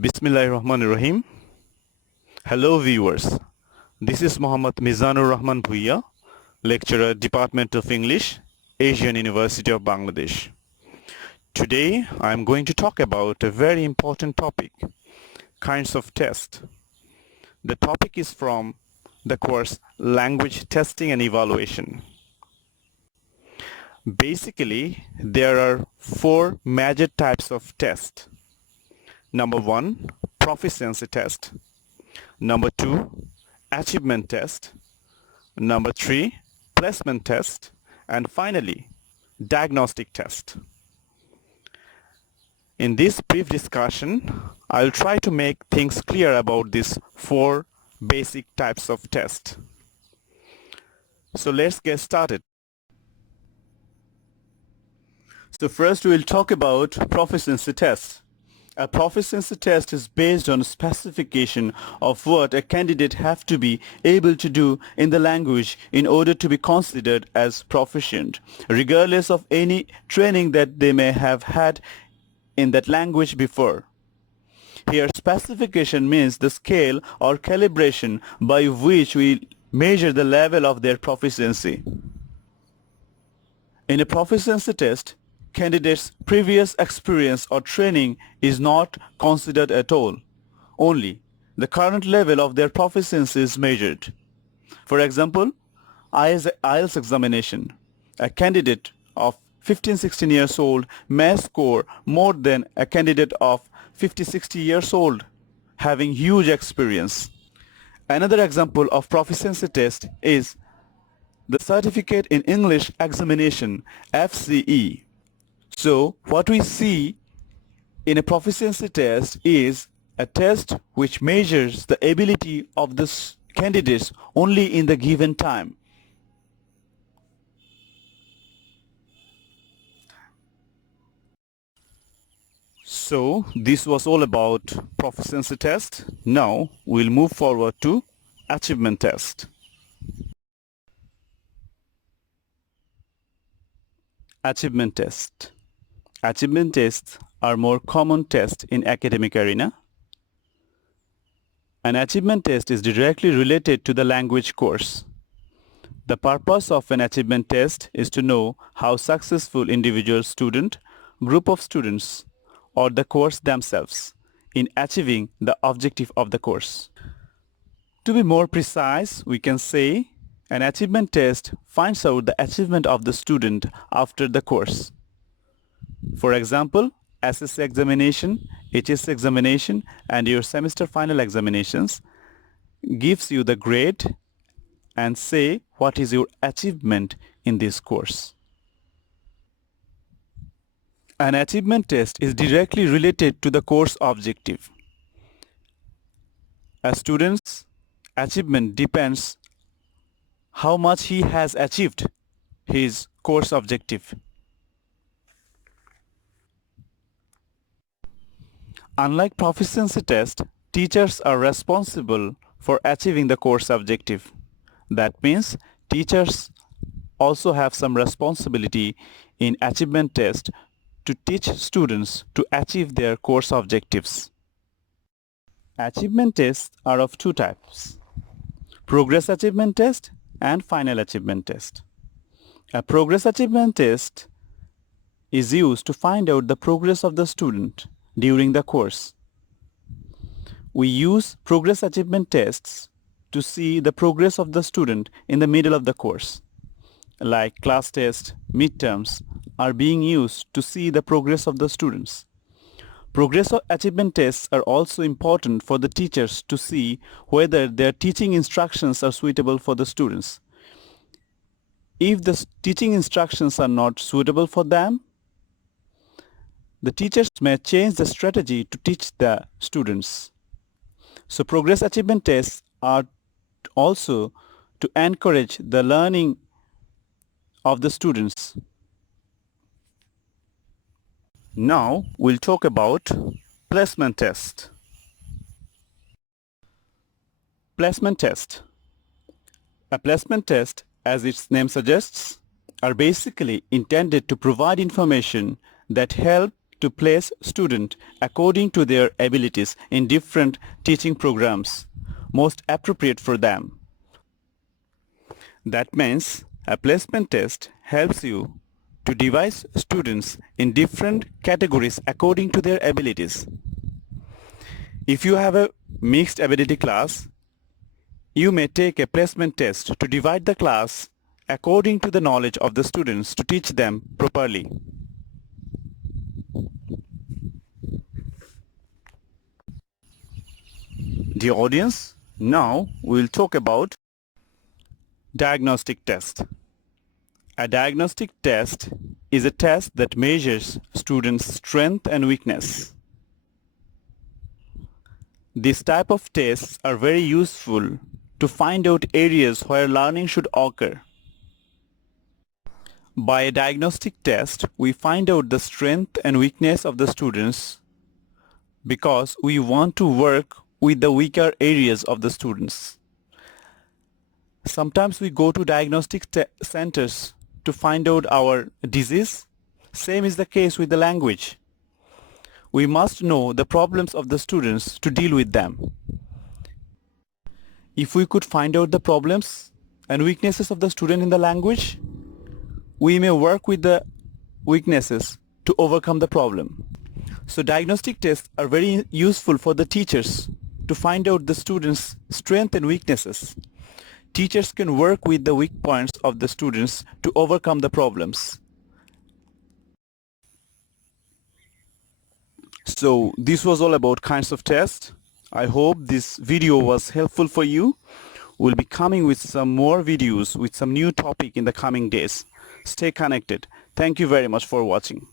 Bismillahir Rahmanir Rahim. Hello viewers. This is Mijanur Rahman Bhuiyan, lecturer, Department of English, Asian University of Bangladesh. Today I am going to talk about a very important topic, kinds of test. The topic is from the course Language Testing and Evaluation. Basically, there are four major types of test. Number 1, Proficiency Test. Number 2, Achievement Test. Number 3, Placement Test. And finally, Diagnostic Test. In this brief discussion, I'll try to make things clear about these four basic types of test. So let's get started. So first we'll talk about proficiency test. A proficiency test is based on specification of what a candidate have to be able to do in the language in order to be considered as proficient, regardless of any training that they may have had in that language before. Here specification means the scale or calibration by which we measure the level of their proficiency. In a proficiency test, candidates' previous experience or training is not considered at all. Only the current level of their proficiency is measured. For example, IELTS examination. A candidate of 15-16 years old may score more than a candidate of 50-60 years old, having huge experience. Another example of proficiency test is the Certificate in English Examination, FCE. So what we see in a proficiency test is a test which measures the ability of the candidates only in the given time. So this was all about proficiency test. Now we'll move forward to achievement test. Achievement test. Achievement tests are more common tests in academic arena. An achievement test is directly related to the language course. The purpose of an achievement test is to know how successful individual student, group of students, or the course themselves in achieving the objective of the course. To be more precise, we can say an achievement test finds out the achievement of the student after the course. For example, SSC examination, HSC examination, and your semester final examinations gives you the grade and say what is your achievement in this course. An achievement test is directly related to the course objective. A student's achievement depends how much he has achieved his course objective. Unlike proficiency test, teachers are responsible for achieving the course objective. That means teachers also have some responsibility in achievement test to teach students to achieve their course objectives. Achievement tests are of two types: progress achievement test and final achievement test. A progress achievement test is used to find out the progress of the student during the course. We use progress achievement tests to see the progress of the student in the middle of the course. Like class test, midterms are being used to see the progress of the students. Progress achievement tests are also important for the teachers to see whether their teaching instructions are suitable for the students. If the teaching instructions are not suitable for them, the teachers may change the strategy to teach the students. So progress achievement tests are also to encourage the learning of the students. Now we'll talk about placement test. Placement test. A placement test, as its name suggests, are basically intended to provide information that help to place students according to their abilities in different teaching programs most appropriate for them. That means a placement test helps you to divide students in different categories according to their abilities. If you have a mixed ability class, you may take a placement test to divide the class according to the knowledge of the students to teach them properly. Dear audience, now we will talk about diagnostic test. A diagnostic test is a test that measures students' strength and weakness. These type of tests are very useful to find out areas where learning should occur. By a diagnostic test, we find out the strength and weakness of the students because we want to work with the weaker areas of the students. Sometimes we go to diagnostic centers to find out our disease. Same is the case with the language. We must know the problems of the students to deal with them. If we could find out the problems and weaknesses of the student in the language, we may work with the weaknesses to overcome the problem. So diagnostic tests are very useful for the teachers to find out the students' strengths and weaknesses. Teachers can work with the weak points of the students to overcome the problems. So this was all about kinds of tests. I hope this video was helpful for you. We'll be coming with some more videos with some new topic in the coming days. Stay connected. Thank you very much for watching.